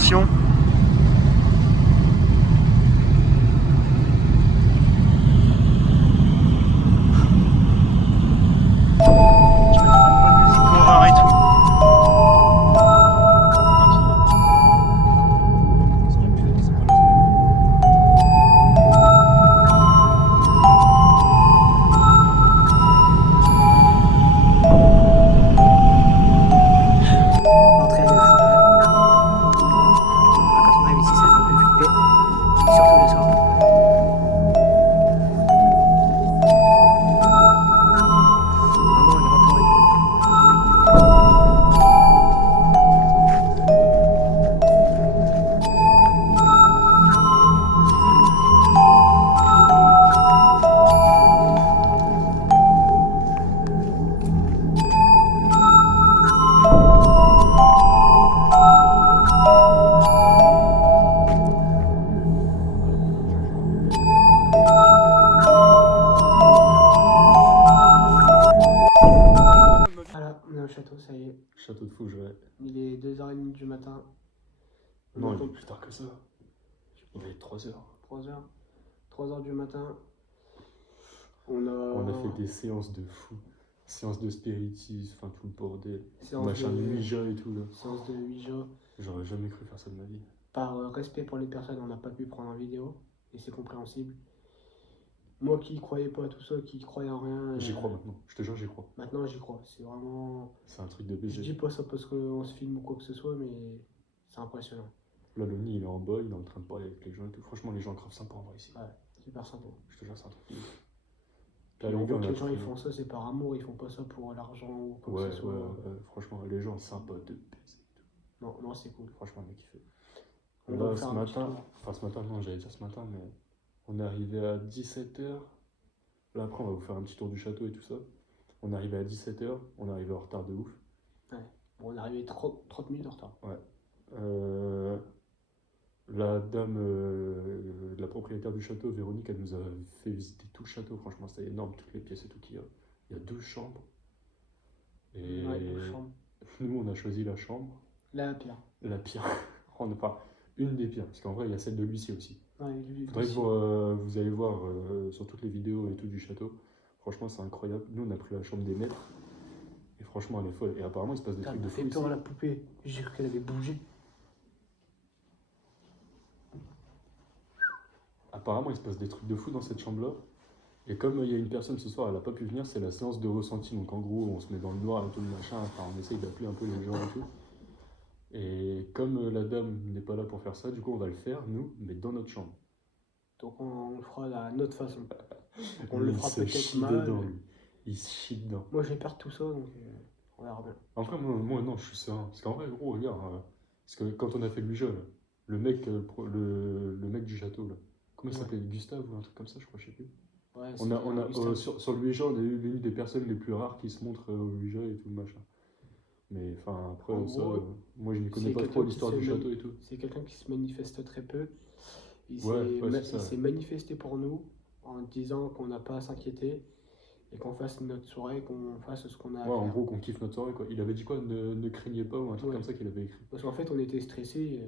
attention. Horreur et tout. L'entrée elle est fou. Quand on arrive ici, ça fait un peu flipper. Surtout le soir. Maman, elle rentre en Voilà, on est au château, ça y est. Château de Fougeray. Il est 2h30 du matin. Non, il est plus tard que ça. Il est 3h. 3h. 3h du matin. On On a a fait des séances de fou. Séances de spiritisme, enfin tout le bordel. séance Machin de de Ouija et tout là. séance de Ouija. J'aurais jamais cru faire ça de ma vie. Par respect pour les personnes, on n'a pas pu prendre en vidéo. Et c'est compréhensible. Moi qui croyais pas à tout ça, qui croyais en rien. J'y crois maintenant. Je te jure, j'y crois. Maintenant j'y crois. C'est vraiment. C'est un truc de Je baiser. dis pas ça parce qu'on se filme ou quoi que ce soit, mais c'est impressionnant. Là, Loni, il est en bas, il est en train de parler avec les gens et tout. Franchement, les gens grave sympas en vrai ici. Ouais, super sympa. Je te jure, c'est un truc de ouf. Puis Là, on les gars, voit que on a les gens pris- ils font ça, c'est par amour, ils font pas ça pour l'argent ou quoi Ouais, que ce ouais, soit. franchement, les gens sympas de baiser. Non, non, c'est cool. Franchement, on a kiffé. On va Là, faire ce un petit matin, tour. enfin ce matin, non, j'allais dire ce matin, mais on est arrivé à 17h. Là, après, on va vous faire un petit tour du château et tout ça. On est arrivé à 17h, on est arrivé en retard de ouf. Bon, on est arrivé 30 minutes en retard. La dame, la propriétaire du château, Véronique, elle nous a fait visiter tout le château. Franchement, c'était énorme, toutes les pièces et tout qu'il y a. Il y a 12 chambres. Et Ouais, une chambre. nous, on a choisi la chambre, La pire. la pire. Enfin, une des pires, parce qu'en vrai, il y a celle de l'huissier aussi. Ouais, lui, Faudrait que aussi. vous allez voir sur toutes les vidéos et tout du château. Franchement, c'est incroyable. Nous, on a pris la chambre des maîtres. Et franchement, elle est folle. Et apparemment, il se passe des Putain, trucs elle de m'a fou fait ici. peur la poupée. J'ai cru qu'elle avait bougé. Apparemment, il se passe des trucs de fou dans cette chambre-là. Et comme il y a une personne ce soir, elle n'a pas pu venir, c'est la séance de ressenti. Donc en gros, on se met dans le noir et tout le machin. Enfin, on essaye d'appeler un peu les gens et tout. Et comme la dame n'est pas là pour faire ça, du coup, on va le faire, nous, mais dans notre chambre. Donc on le fera à notre façon. Donc on Lui, le il fera se peut-être chie mal. dedans, lui. Il se chie dedans. Moi j'ai peur de tout ça, donc on verra bien. En vrai, moi, non, je suis serein. Parce qu'en vrai, gros, regarde. Parce que quand on a fait le jeu, là, le mec, le mec du château, là, comment il Ouais. s'appelait, Gustave ou un truc comme ça, je crois, je sais plus. Ouais, On a, Gustave. sur le Ouija, on a eu l'une des personnes les plus rares qui se montrent au Ouija et tout le machin. Mais enfin, après, En ça, gros, moi je n'y connais c'est pas quelqu'un trop qui l'histoire se du mani- château et tout. C'est quelqu'un qui se manifeste très peu. Il Ouais, s'est ouais, ma- c'est ça. il s'est manifesté pour nous en disant qu'on n'a pas à s'inquiéter et qu'on fasse notre soirée, qu'on fasse ce qu'on a à Ouais, en faire. gros, qu'on kiffe notre soirée, quoi. Il avait dit quoi? Ne craignez pas ou un truc Ouais. comme ça qu'il avait écrit. Parce qu'en fait, on était stressés,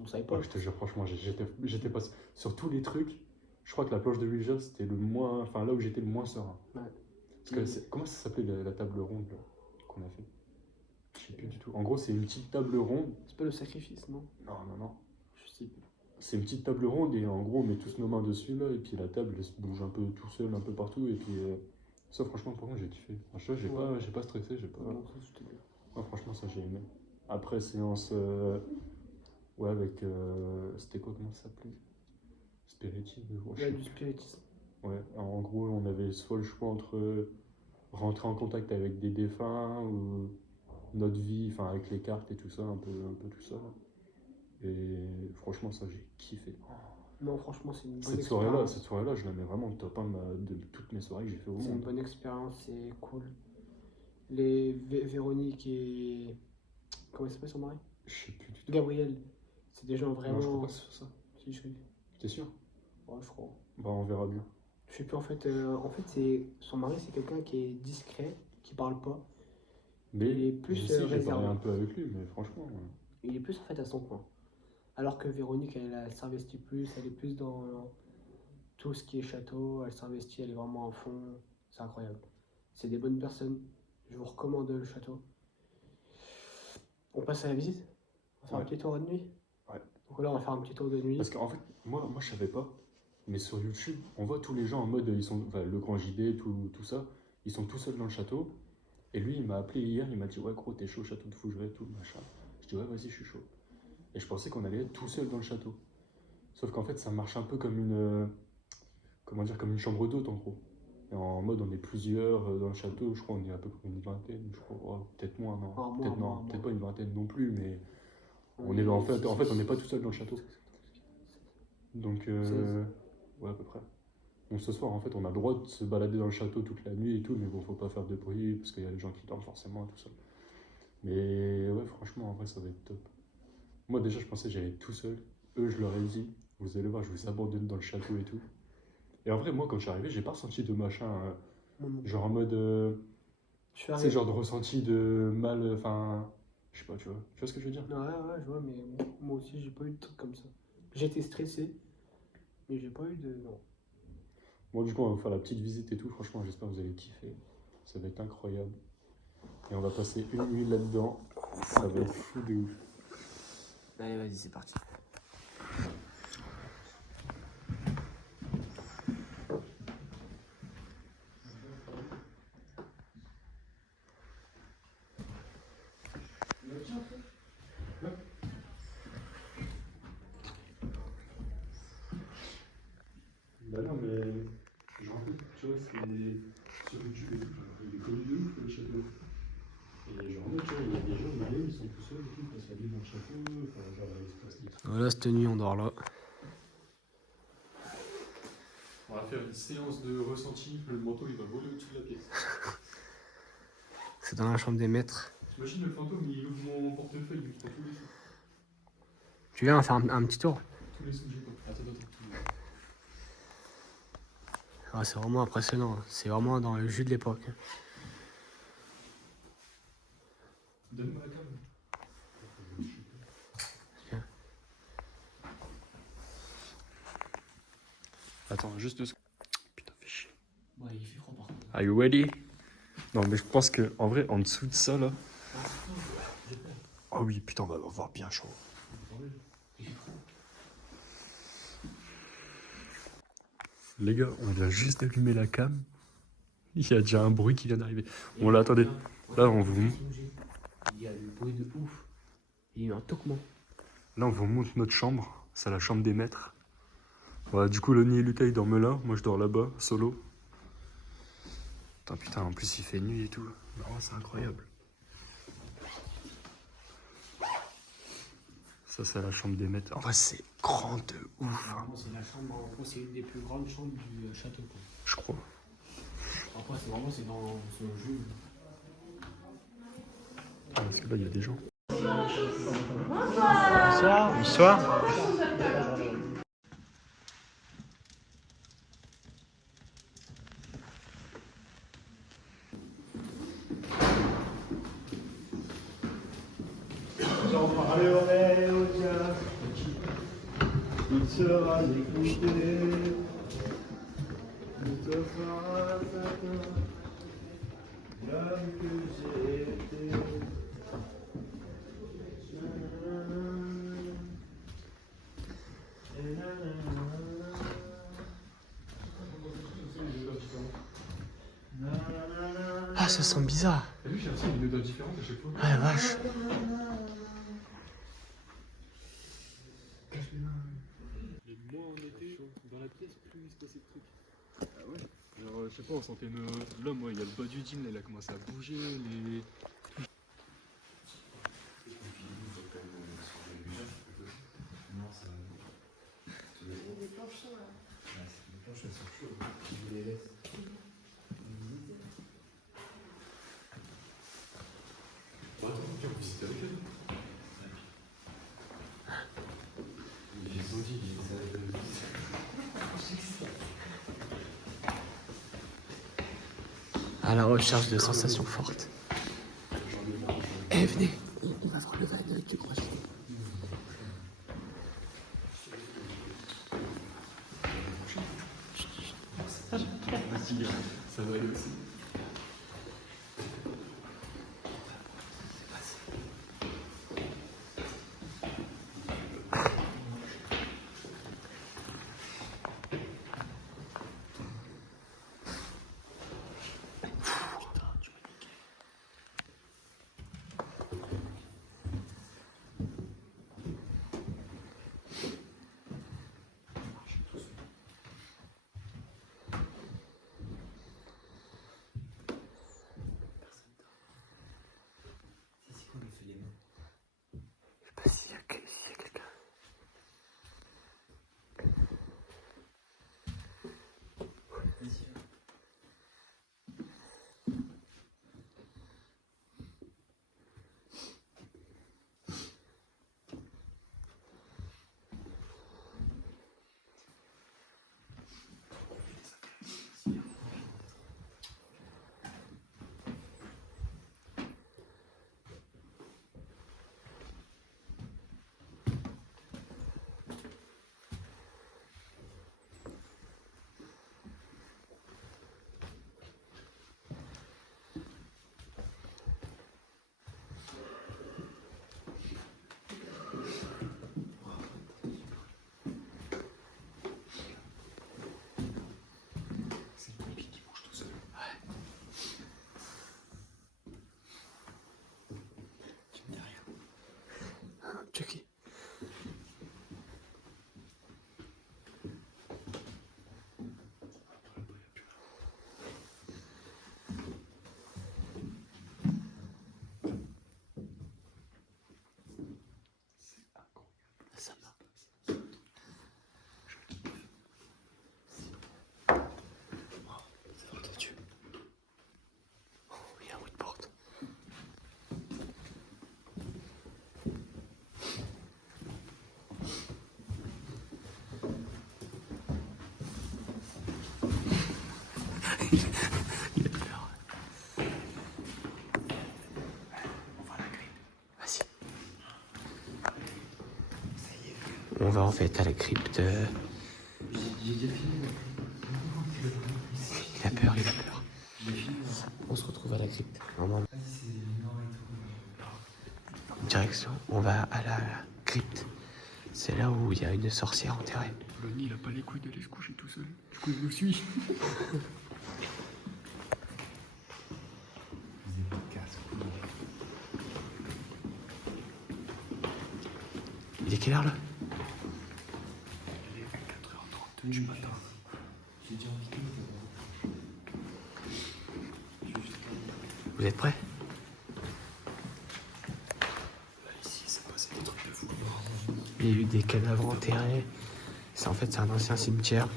on savait pas. Ouais, je te jure, franchement, j'étais pas. Sur tous les trucs, je crois que la planche de Ouija, c'était le moins. Enfin, là où j'étais le moins serein. Ouais. Parce que comment ça s'appelait la table ronde là, qu'on a fait? Je sais plus du tout. En gros, c'est une petite table ronde. C'est pas le sacrifice, non? Non, non, non. Je sais plus. C'est une petite table ronde et en gros on met tous nos mains dessus là et puis la table elle se bouge un peu tout seul un peu partout et puis ça franchement pour moi j'ai kiffé. Franchement j'ai pas stressé, j'ai pas. Non, ça, c'était bien. Ouais, franchement ça j'ai aimé. Après séance ouais avec c'était quoi, comment ça s'appelait? Spiritisme, je Il y sais a plus. du spiritisme. Ouais, en gros on avait soit le choix entre rentrer en contact avec des défunts ou notre vie, enfin avec les cartes et tout ça, un peu tout ça. Et franchement ça j'ai kiffé. Non, franchement, c'est une bonne Cette expérience. soirée-là, je la mets vraiment au top 1 de toutes mes soirées que j'ai fait au C'est une monde. bonne expérience, c'est cool. Les Véronique et. Comment il s'appelle son mari? Je sais plus du tout. Gabriel. C'est des gens Non, je crois vraiment. pas que c'est ça. Si, je sais. T'es sûr? Ouais, je crois. Bah, on verra bien. Je sais plus en fait. C'est son mari, c'est quelqu'un qui est discret, qui parle pas. Mais Il est plus je sais, j'ai réservé. parlé un peu avec lui, mais franchement. Il est plus en fait à son coin. Alors que Véronique, elle s'investit plus, elle est plus dans tout ce qui est château, elle s'investit, elle est vraiment à fond, c'est incroyable. C'est des bonnes personnes, je vous recommande le château. On passe à la visite? On va faire un Ouais. petit tour de nuit? Ouais. Donc là, on va faire un petit tour de nuit. Parce qu'en fait, moi je savais pas, mais sur YouTube, on voit tous les gens en mode, ils sont, enfin, le grand JD, tout ça, ils sont tout seuls dans le château. Et lui, il m'a appelé hier, il m'a dit, ouais, gros, t'es chaud au château de Fougeray, tout, machin. Je dis, ouais, vas-y, je suis chaud. Et je pensais qu'on allait être tout seul dans le château. Sauf qu'en fait, ça marche un peu comme comment dire, comme une chambre d'hôte, en gros. Et en mode, on est plusieurs dans le château, je crois, on est à peu près une vingtaine, je crois, ouais, peut-être moins, non. Ah, Peut-être non, moins. peut-être pas une vingtaine non plus, mais On on est, en est fait, on n'est pas tout seul dans le château. Donc, 16. ouais, à peu près. Donc ce soir, en fait, on a le droit de se balader dans le château toute la nuit et tout, mais bon, faut pas faire de bruit, parce qu'il y a les gens qui dorment forcément et tout ça. Mais ouais, franchement, en vrai, ça va être top. Moi, déjà, je pensais que j'allais être tout seul. Eux, je leur ai dit, vous allez voir, je vous abandonne dans le château et tout. Et en vrai, moi, quand je suis arrivé, j'ai pas ressenti de machin, genre en mode, Je suis tu sais, arrivé. genre de ressenti de mal, enfin, je sais pas, tu vois ce que je veux dire? Ouais, je vois, mais moi aussi, j'ai pas eu de truc comme ça. J'étais stressé, mais j'ai pas eu de. Non. Bon, du coup, on va faire la petite visite et tout. Franchement, j'espère que vous allez kiffer. Ça va être incroyable. Et on va passer une nuit là-dedans. Ça va être fou de ouf. Allez, vas-y, c'est parti. Bah non, mais genre, en fait, tu vois, c'est sur YouTube et tout, genre, il est connu de ouf le château. Et genre, tu vois, il y a des gens, ils sont tout seuls et tout, ils passent la nuit dans le château, enfin, genre, il se passe des trucs. Voilà, cette nuit, on dort là. On va faire une séance de ressenti, le manteau il va voler au-dessus de la pièce. C'est dans la chambre des maîtres. T'imagines le fantôme, il ouvre mon portefeuille, il prend tous les sous. Tu viens faire un petit tour? Tous les sous que j'ai pas. Attends. Ah, c'est vraiment impressionnant. C'est vraiment dans le jus de l'époque. Donne-moi la cam. Tiens. Attends, juste 2 secondes. Putain, fais chier. Ouais, il fait froid par contre. Are you ready? Non, mais je pense que en vrai, en dessous de ça là. Oh oui, putain, on va avoir bien chaud. Les gars, on vient juste d'allumer la cam. Il y a déjà un bruit qui vient d'arriver. Bon, là, attendez. Là, on vous Il y a le bruit de ouf. Il y a eu un toquement. Là, on vous montre notre chambre. C'est la chambre des maîtres. Voilà, du coup, Lonnie et Lucas, ils dorment là. Moi, je dors là-bas, solo. Putain, en plus, il fait nuit et tout. Non, c'est incroyable. Ça, c'est la chambre des maîtres. En vrai, c'est grand de ouf. Hein. C'est la chambre, en gros, c'est une des plus grandes chambres du château. Quoi. Je crois. Après, c'est vraiment dans ce jeu. Ah, parce que là, il y a des gens. Bonsoir. Bonsoir. J'en parlerai au diable, il sera écouté, il te fera atteindre l'homme que j'ai été. Ah, ça sent bizarre. T'as vu, j'ai l'impression qu'il y a une odeur différente à chaque fois. Ah la vache. Et moins on était dans la pièce, plus il se passait de trucs. Ah ouais? Genre, je sais pas, on sentait une. Là, moi, il y a le bas du gym, là, il a commencé à bouger, les. Les planches sont là. Les planches elles sont chaudes, je les laisse. Attends, viens, on visite avec elle. Ils ont dit, À la recherche de sensations fortes. Eh, venez, on va voir le van avec le gros gilet. Ça va aller aussi. Chucky. Ça va. C'est vrai que Dieu. Oh, il y a un bruit de porte. Il a peur. On va à la crypte. Vas-y. On va en fait à la crypte. J'ai déjà fini. Il a peur, il a peur. On se retrouve à la crypte. Normalement. Direction, on va à la crypte. C'est là où il y a une sorcière enterrée. Lonnie, il a pas les couilles d'aller se coucher tout seul. Du coup, il nous suit. Il est quelle heure là? Il est 4h30 du matin. J'ai déjà envie de Vous êtes prêts? Ici, ça passait des trucs de fou. Il y a eu des cadavres enterrés. En fait, c'est un ancien cimetière.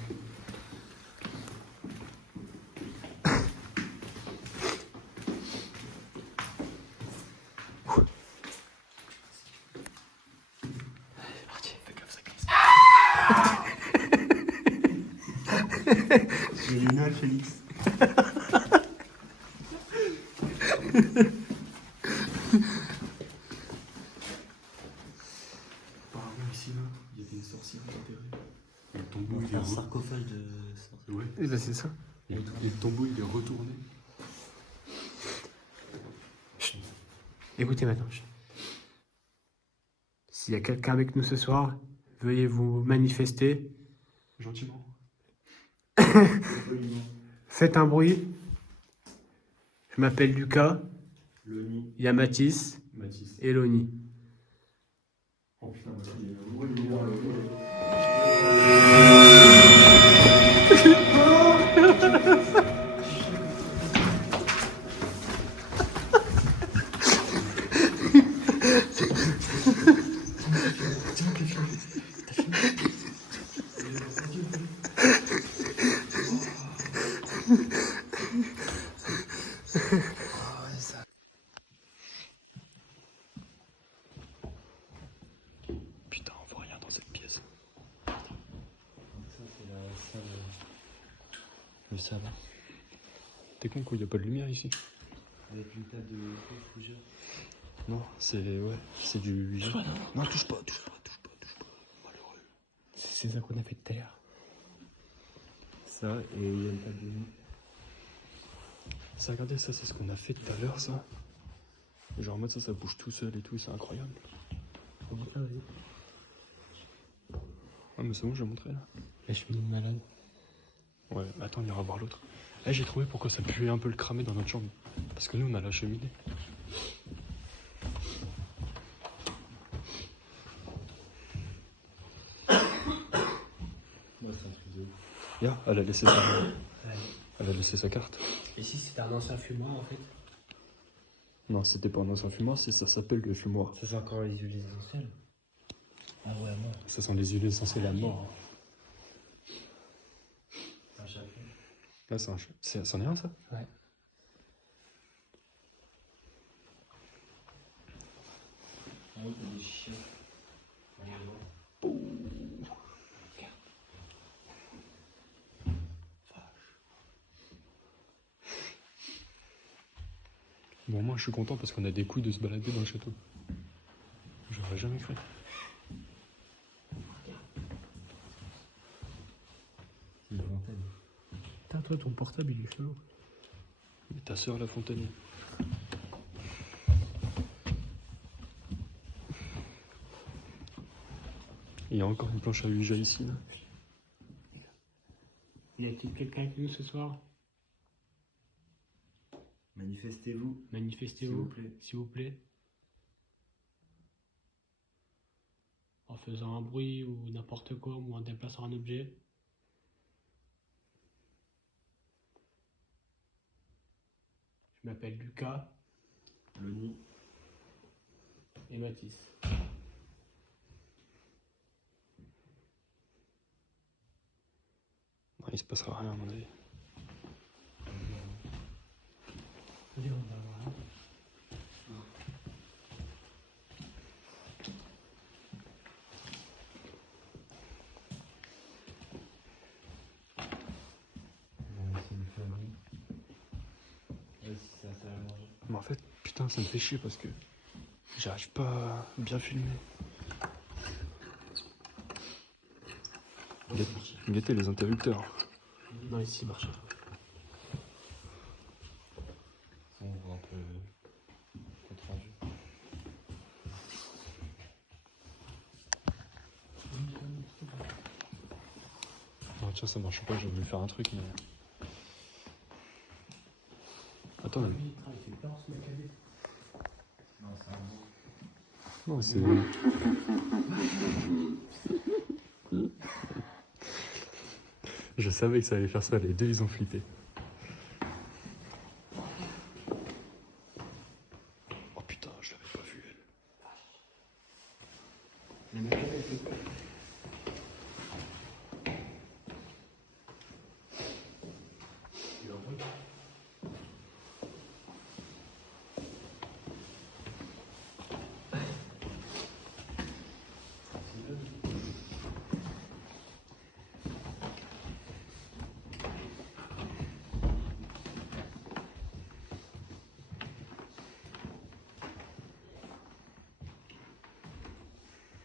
C'est parti. Fais comme ça, Chris. J'ai une note, Félix. Apparemment, ici, là, il y avait une sorcière enterrée. Le tombeau, il est Un sarcophage de. Ouais. Et ben c'est ça. Et le tombeau, il est retourné. Écoutez maintenant. S'il y a quelqu'un avec nous ce soir, veuillez vous manifester. Gentiment. Faites un bruit. Je m'appelle Lucas. Loni. Il y a Mathis Mathis. et Loni. Oh putain, Mathis. Putain, on voit rien dans cette pièce. Ça, c'est la salle. Le salon. T'es con quoi, y a pas de lumière ici? Avec une table de fougère. Non, c'est ouais, c'est du. Touche pas, non. Non, touche pas. Malheureux. C'est ça qu'on a fait tout à l'heure. Ça, et il y a une table de nuit. Ça, regardez, ça c'est ce qu'on a fait tout à l'heure, ça. Et genre en mode ça bouge tout seul et tout, c'est incroyable. Ah mais c'est bon, j'ai montré là. La cheminée de malade. Ouais, attends, on ira voir l'autre. Eh, j'ai trouvé pourquoi ça puait un peu le cramer dans notre chambre. Parce que nous on a la cheminée. Moi, c'est un truc de ouf. Ya, elle a laissé elle a laissé sa carte. Et si c'était un ancien fumoir en fait? Non, c'était pas un ancien fumoir, ça s'appelle le fumoir. Ça, c'est encore les huiles essentielles. Ah ouais, à mort. Ça sent les huiles essentielles à mort. Un chapeau. Là, c'en est un ça? Ouais. En haut, t'as des chiens. On les voit. Bon, moi je suis content parce qu'on a des couilles de se balader dans le château. J'aurais jamais cru. C'est une fontaine. Putain, toi ton portable il est chelou. Mais ta soeur la fontaine. Il y a encore une planche à Ouija ici là. Y a-t-il quelqu'un avec nous ce soir? Manifestez-vous. Manifestez-vous, S'il vous plaît. s'il vous plaît. En faisant un bruit ou n'importe quoi ou en déplaçant un objet. Je m'appelle Lucas Loni. et Mathis. Non, il se passera rien à mon avis. Allez, on va voir. On va essayer de faire un bruit. Ouais, si ça sert à manger. Mais en fait, putain, ça me fait chier parce que j'arrive pas à bien filmer. Il était les interrupteurs. Non, ici, il marche. On voit un peu compte rendu. Non, tiens, ça marche pas, j'ai voulu faire un truc, mais. Attends, mais. Il fait peur, ce mec à lui. Non, c'est un bon. Non, c'est. Je savais que ça allait faire ça, les deux ils ont flippé. Oh putain, je l'avais pas vu elle. Le mec à lui, il fait peur.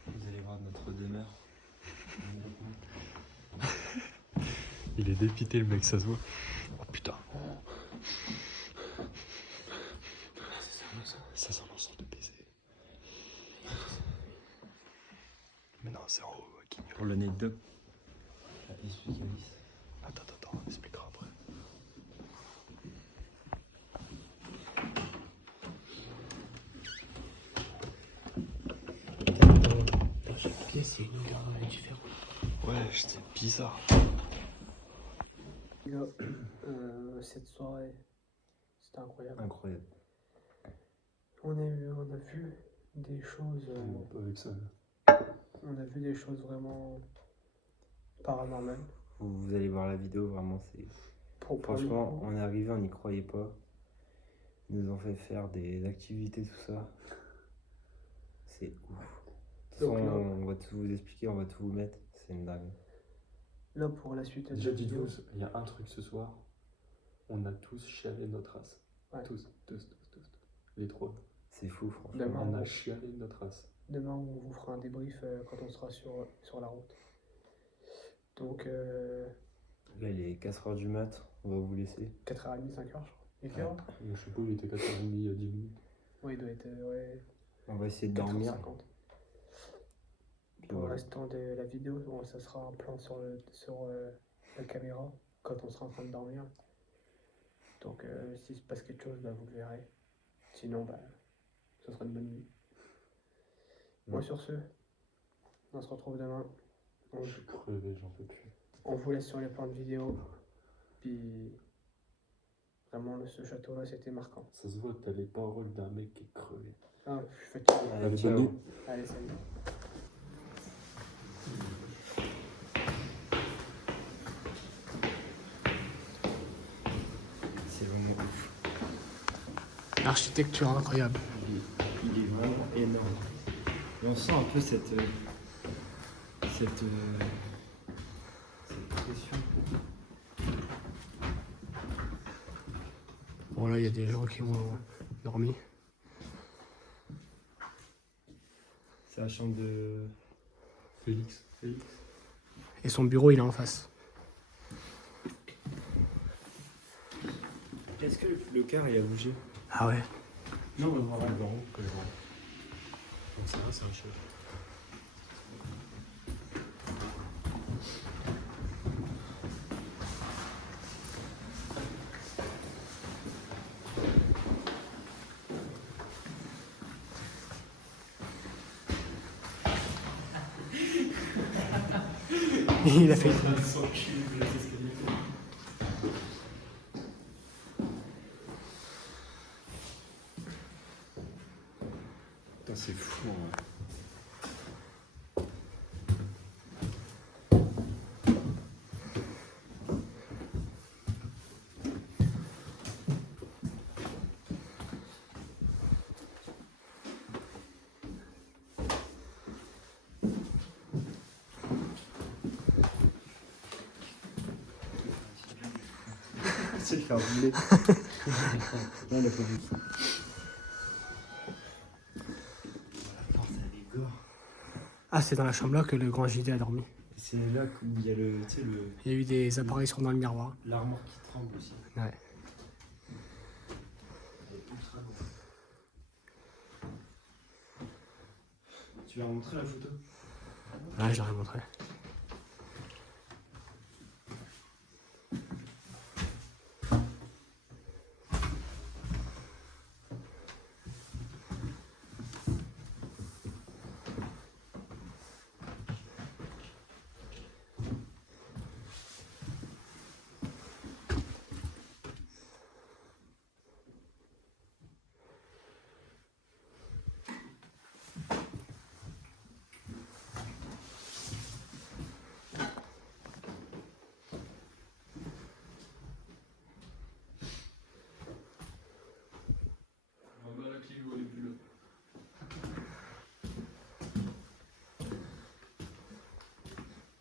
Vous allez voir notre demeure. Il est dépité le mec, ça se voit. Oh putain. Ça sent l'encens de baiser. Mais non, c'est en haut, qui Pour l'anecdote, explique Alice. Attends, on expliquera après. Dans chaque pièce, il y a une odeur différente. Ouais, c'est bizarre. Cette soirée, c'était incroyable. Incroyable. On a vu des choses. Pas avec ça. On a vu des choses vraiment paranormales. Vous allez voir la vidéo, vraiment, c'est. Pour Franchement, le coup, on est arrivé, on n'y croyait pas. Ils nous ont fait faire des activités, tout ça. C'est ouf. De toute Donc façon, là- on va tout vous expliquer, on va tout vous mettre. C'est une dingue. là pour la suite de Déjà, la vidéo, dites-vous, il y a un truc ce soir. On a tous chialé notre race. Ouais. Tous. Les trois. C'est fou, franchement. Demain, On a chialé notre race. demain on vous fera un débrief quand on sera sur la route. Donc Là, il est 4h du mat, on va vous laisser. 4h30, 5h je crois. Éclairant? Je sais pas, il était 4h30 il y a 10 minutes. Ouais, il doit être ouais, On va essayer de dormir. 4h50. Puis Pour le voilà. restant de la vidéo, bon, ça sera un plan sur la caméra quand on sera en train de dormir. Donc s'il se passe quelque chose, bah, vous le verrez. Sinon, bah, ce sera une bonne nuit. Bon, sur ce, on se retrouve demain. Je suis crevé, j'en peux plus. On vous laisse sur les plans de vidéo. Puis vraiment, ce château-là, c'était marquant. Ça se voit, t'as les paroles d'un mec qui est crevé. Ah, je suis fatigué. Allez, ciao. bonne nuit. Allez, salut. C'est vraiment ouf. L'architecture incroyable. Il est vraiment énorme. Et on sent un peu cette pression. Bon, là, il y a des gens qui ont dormi. C'est la chambre de Félix. Et son bureau, il est en face. Est-ce que le car il a bougé? Ah ouais. Non, on va voir le baron. Donc ça va, c'est un chef. Il a fait. Putain, c'est fou. Hein. C'est le faire bouler. Non, il a pas vu. Voilà, ça les gore. Ah, c'est dans la chambre là que le grand JD a dormi. C'est là où il y a le, tu sais, Il y a eu des apparitions dans le miroir. l'armoire qui tremble aussi. Ouais. Elle est ultra lourde. Tu vas montrer la photo? Ouais, je l'aurais montré.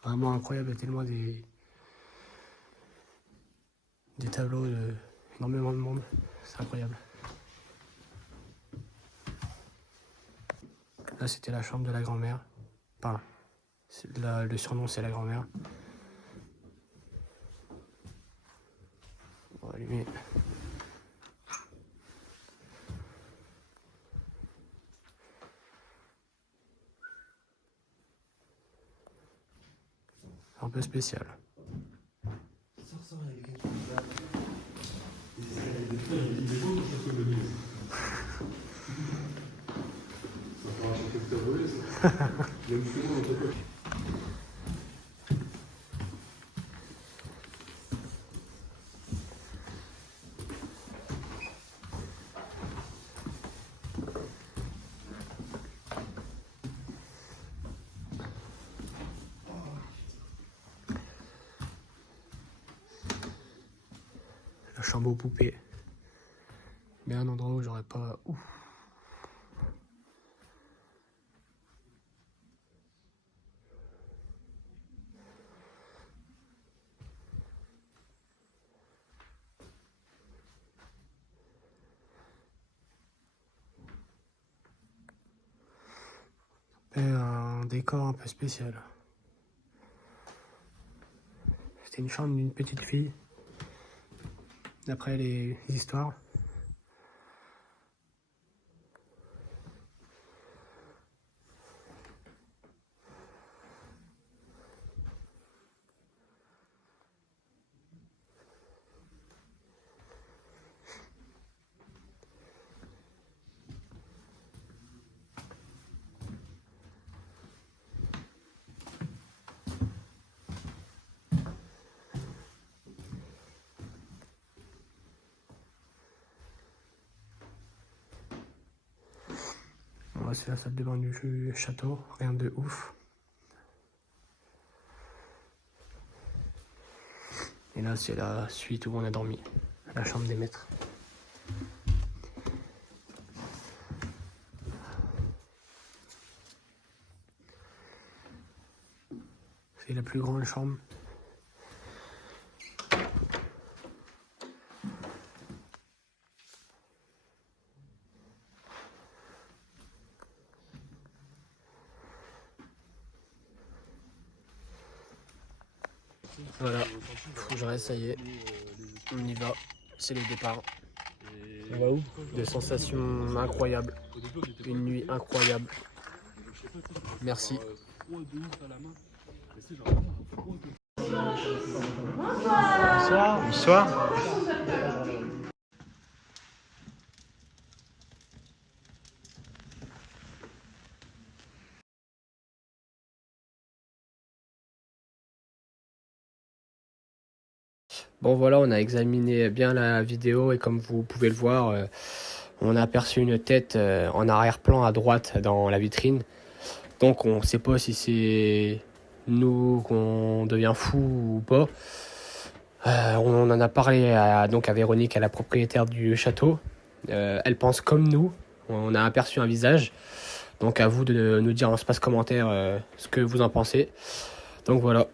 Vraiment incroyable, il y a tellement des tableaux de énormément de monde. C'est incroyable. Là, c'était la chambre de la grand-mère. Enfin, le surnom, c'est la grand-mère. On va allumer. Un peu spécial. Sors, il y a quelqu'un qui regarde. Il est beau ton château de Venise. Ça fera un château que t'as volé, ça. Il y a beaucoup de monde dans ta poche. La chambre aux poupées. Mais un endroit où j'aurais pas... Ouf. Et un décor un peu spécial. C'était une chambre d'une petite fille. d'après les histoires. Bon, c'est la salle de bain du château, rien de ouf. Et là, c'est la suite où on a dormi, la chambre des maîtres. C'est la plus grande chambre. Voilà, faut que je reste, ça y est, on y va, c'est le départ. On va où? Des sensations incroyables, une nuit incroyable. Merci. Bonsoir. Bonsoir. Bon voilà, on a examiné bien la vidéo et comme vous pouvez le voir, on a aperçu une tête en arrière-plan à droite dans la vitrine. Donc on ne sait pas si c'est nous qu'on devient fou ou pas. On en a parlé donc à Véronique, à la propriétaire du château. Elle pense comme nous, on a aperçu un visage. Donc à vous de nous dire en espace commentaire ce que vous en pensez. Donc voilà.